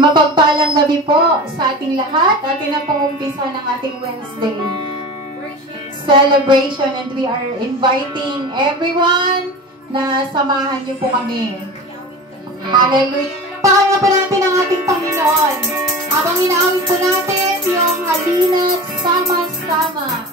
Mapagpalang gabi po sa ating lahat. Atin na pong umpisa ng ating Wednesday celebration, and we are inviting everyone na samahan niyo po kami. Hallelujah! Pakinggan po natin ang ating Panginoon habang inaawit po natin yung halina't sama-sama.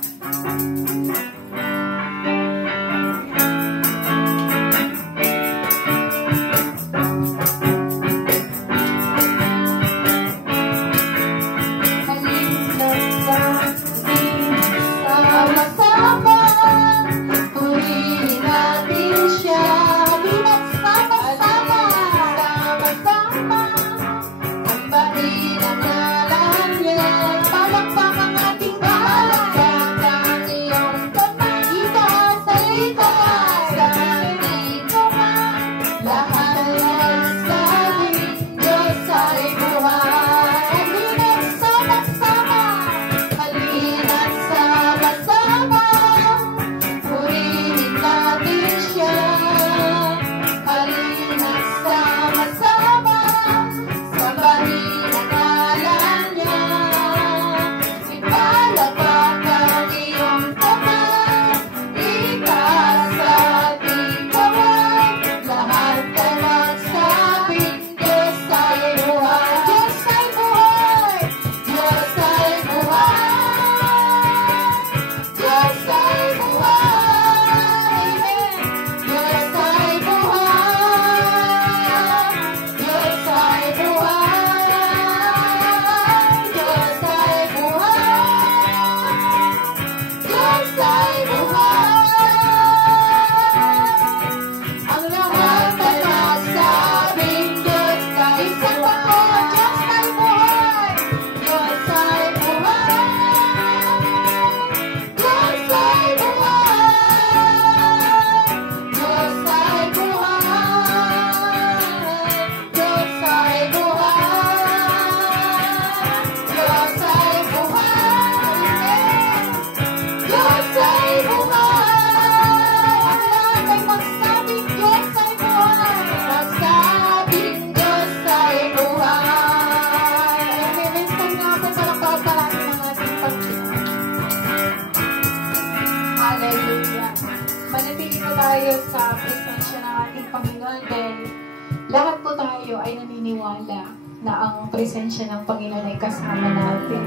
Lahat po tayo ay naniniwala na ang presensya ng Panginoon ay kasama natin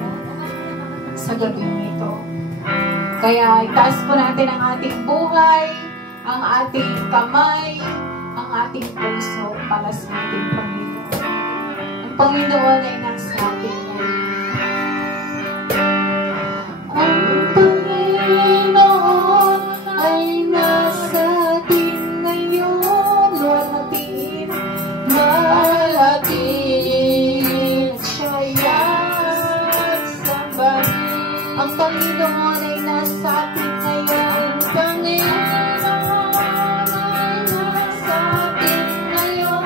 sa gabing ito. Kaya itaas po natin ang ating buhay, ang ating kamay, ang ating puso para sa ating Panginoon. Ang Panginoon ay nasa atin ngayon. Ang Panginoon ay nasa atin ngayon. Malating siya sambahin. Ang Panginoon ay nasa atin ngayon. Panginoon ay nasa atin ngayon.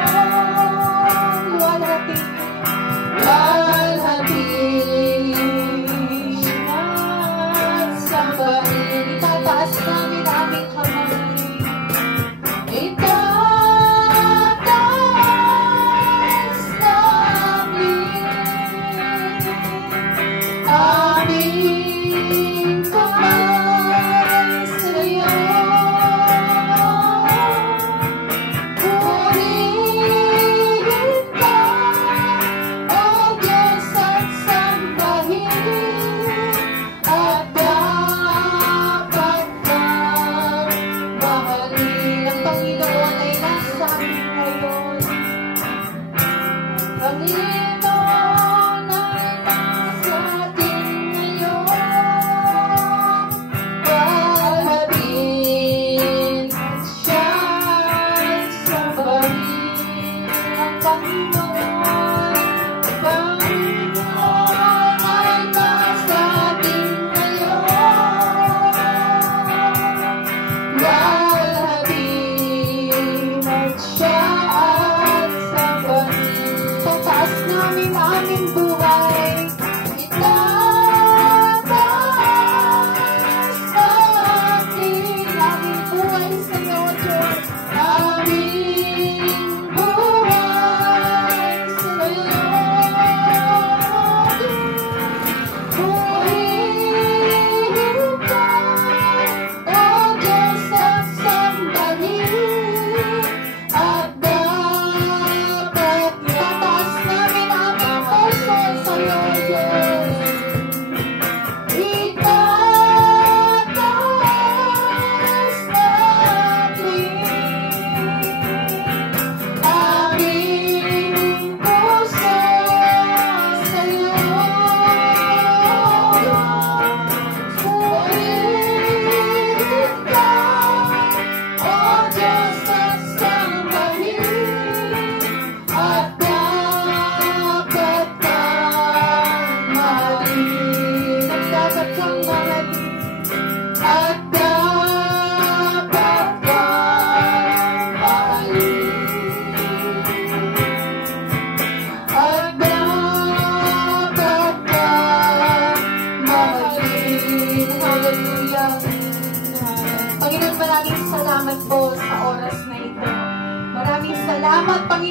Malating siya sambahin. Itataas namin aming kamay.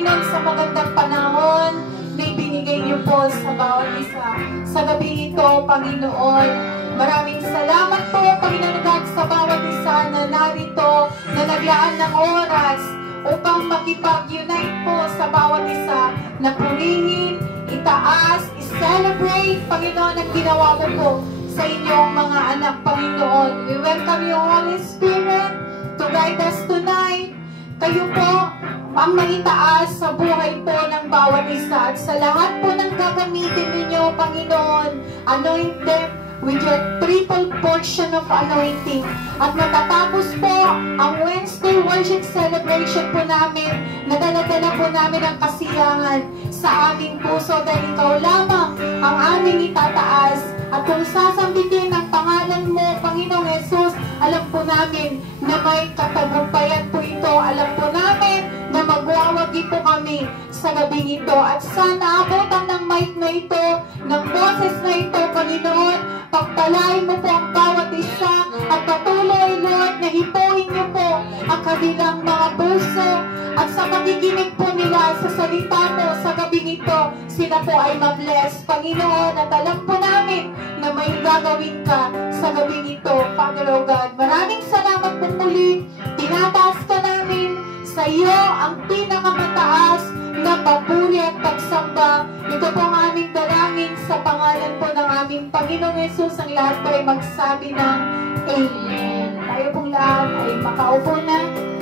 Panginoon, sa magandang panahon na ibinigay niyo po sa bawat isa. Sa gabi ito, Panginoon, maraming salamat po, Panginoon God, sa bawat isa na narito, na naglaan ng oras upang makipag-unite po sa bawat isa, na purihin, itaas, i-celebrate, Panginoon, ang ginawa mo po sa inyong mga anak, Panginoon. We welcome you, Holy Spirit, to guide us tonight. Kayo po ang maitaas sa buhay po ng bawat isa, at sa lahat po ng gagamitin ninyo, Panginoon, anoint them with your triple portion of anointing. At matatapos po ang Wednesday worship celebration po namin, na dala-dala po namin ang kasiyahan sa aming puso, dahil ikaw lamang ang aming itataas. At kung sasambitin ang pangalan mo, Panginoong Jesus, alam po namin na may katagumpayan po ito. Alam po namin na magwawagi po kami sa gabing ito. At sana abutan ng mic na ito, ng boses na ito, Panginoon, pagpalain mo po ang bawat isa, at patuloy, Lord, na hipuin niyo po ang kanilang mga puso, at sa pakikinig po nila sa salita mo sa gabing ito, sila po ay ma-bless, Panginoon. At alam po namin na may gagawin ka sa gabing ito, Father O God. Maraming salamat po muli. Tinataas ka namin sa iyo ang pinakamataas na papuri at pagsamba. Ito po ang aming dalangin sa pangalan po ng aming Panginoong Jesus. Ang lahat po ay magsabi ng Amen. Tayo pong lahat ay makaupo na.